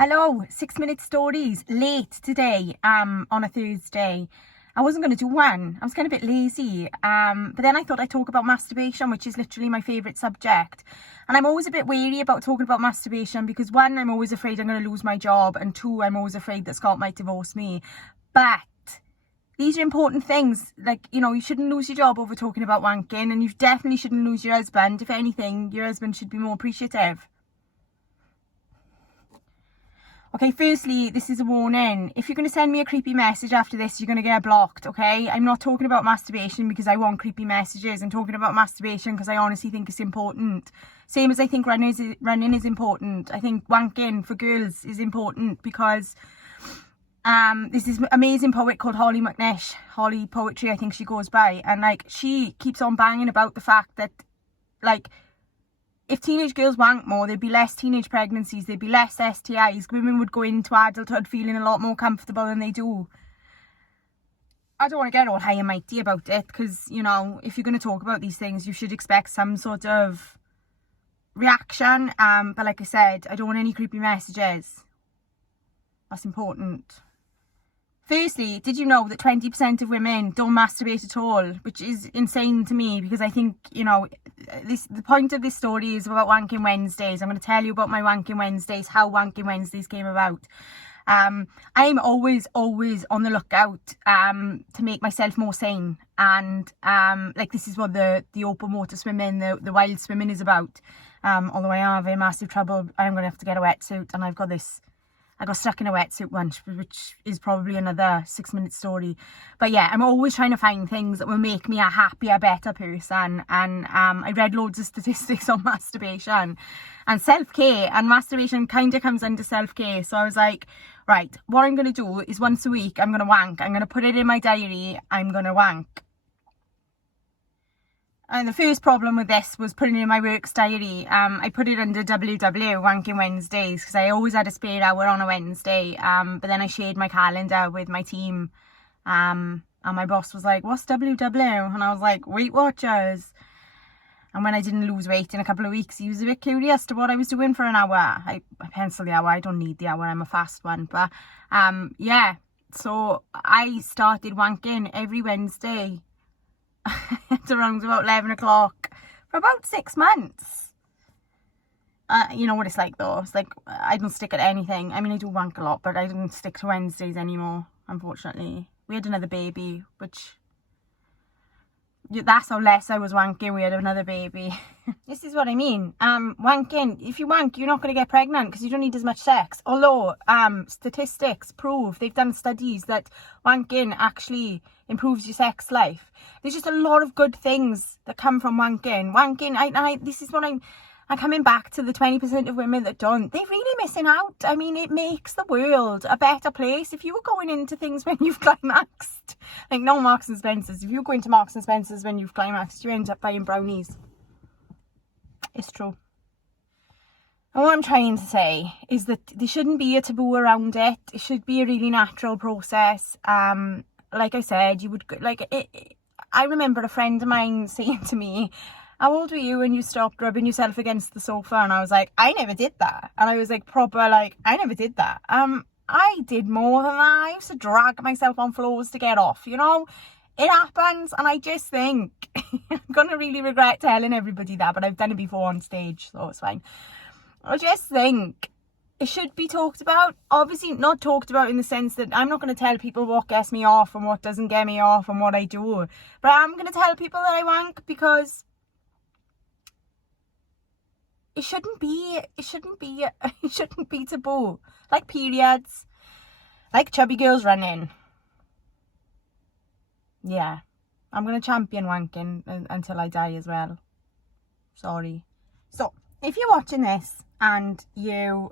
Hello, 6 minute stories, late today, on a Thursday. I wasn't going to do one. I was kind of a bit lazy. But then I thought I'd talk about masturbation, which is literally my favourite subject. And I'm always a bit wary about talking about masturbation because one, I'm always afraid I'm going to lose my job. And two, I'm always afraid that Scott might divorce me. But these are important things. Like, you shouldn't lose your job over talking about wanking. And you definitely shouldn't lose your husband. If anything, your husband should be more appreciative. Okay, firstly, this is a warning. If you're going to send me a creepy message after this, you're going to get blocked, okay? I'm not talking about masturbation because I want creepy messages. I'm talking about masturbation because I honestly think it's important. Same as I think running is important. I think wanking for girls is important because there's this amazing poet called Holly McNish. Holly Poetry, I think she goes by. And, she keeps on banging about the fact that, if teenage girls wank more, there'd be less teenage pregnancies, there'd be less STIs. Women would go into adulthood feeling a lot more comfortable than they do. I don't want to get all high and mighty about it because, if you're going to talk about these things, you should expect some sort of reaction. But like I said, I don't want any creepy messages. That's important. Firstly, did you know that 20% of women don't masturbate at all? Which is insane to me because I think, the point of this story is about Wanking Wednesdays. I'm going to tell you about my Wanking Wednesdays, how Wanking Wednesdays came about. I'm always on the lookout to make myself more sane. And this is what the open water swimming, the wild swimming is about. Although I have in massive trouble, I'm going to have to get a wetsuit and I got stuck in a wetsuit once, which is probably another 6 minute story. But yeah, I'm always trying to find things that will make me a happier, better person. And I read loads of statistics on masturbation and self-care. And masturbation kind of comes under self-care. So I was like, right, what I'm going to do is once a week, I'm going to wank. I'm going to put it in my diary. I'm going to wank. And the first problem with this was putting it in my work's diary. I put it under WW, Wanking Wednesdays, because I always had a spare hour on a Wednesday. But then I shared my calendar with my team. And my boss was like, what's WW? And I was like, Weight Watchers. And when I didn't lose weight in a couple of weeks, he was a bit curious to what I was doing for an hour. I pencil the hour. I don't need the hour. I'm a fast one. But yeah, so I started wanking every Wednesday. It's around about 11 o'clock for about 6 months. You know what it's like though. It's like I don't stick at anything. I mean, I do wank a lot, but I don't stick to Wednesdays anymore, unfortunately. We had another baby, which that's how less I was wanking. We had another baby. This is what I mean. Wanking, if you wank, you're not going to get pregnant because you don't need as much sex. Although statistics prove, they've done studies that wanking actually improves your sex life. There's just a lot of good things that come from wanking. This is what I'm coming back to the 20% of women that don't. They're really missing out. I mean, it makes the world a better place. If you were going into things when you've climaxed, like not Marks and Spencer's, if you go into Marks and Spencer's when you've climaxed, you end up buying brownies. It's true. And what I'm trying to say is that there shouldn't be a taboo around it. It should be a really natural process. Like I said, you would I remember a friend of mine saying to me, how old were you when you stopped rubbing yourself against the sofa? And I was like, I never did that. And I was like, I never did that. I did more than that. I used to drag myself on floors to get off, It happens. And I just think, I'm going to really regret telling everybody that, but I've done it before on stage, so it's fine. I just think it should be talked about. Obviously not talked about in the sense that I'm not going to tell people what gets me off and what doesn't get me off and what I do. But I'm going to tell people that I wank because it shouldn't be taboo. Like periods, like chubby girls running. Yeah, I'm going to champion wanking until I die as well. Sorry. So, if you're watching this and you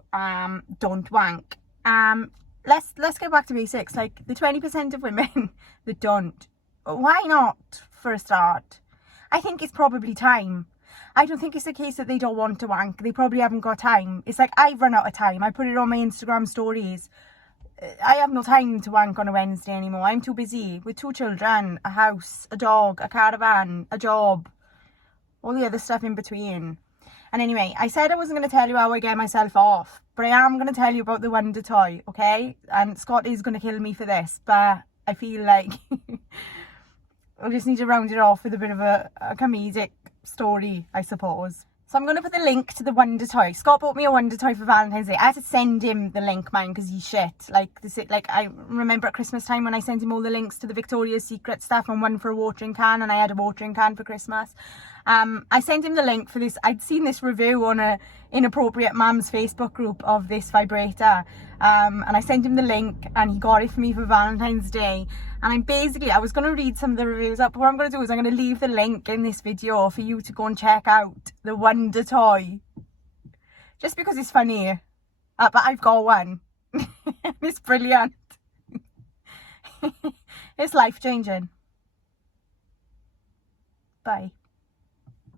don't wank, let's go back to basics. Like the 20% of women that don't, why not for a start? I think it's probably time. I don't think it's a case that they don't want to wank. They probably haven't got time. It's like I've run out of time. I put it on my Instagram stories. I have no time to wank on a Wednesday anymore. I'm too busy with 2 children, a house, a dog, a caravan, a job, all the other stuff in between. And anyway, I said I wasn't going to tell you how I get myself off, but I am going to tell you about the Wonder Toy, okay? And Scott is going to kill me for this, but I feel like I just need to round it off with a bit of a comedic story, I suppose. So I'm going to put the link to the Wonder Toy. Scott bought me a Wonder Toy for Valentine's Day. I had to send him the link, man, because he's shit. Like I remember at Christmas time when I sent him all the links to the Victoria's Secret stuff and one for a watering can, and I had a watering can for Christmas. I sent him the link for this. I'd seen this review on a inappropriate mum's Facebook group of this vibrator. And I sent him the link and he got it for me for Valentine's Day. And I was going to read some of the reviews up, but what I'm going to do is I'm going to leave the link in this video for you to go and check out the Wonder Toy. Just because it's funny. But I've got one. It's brilliant. It's life-changing. Bye.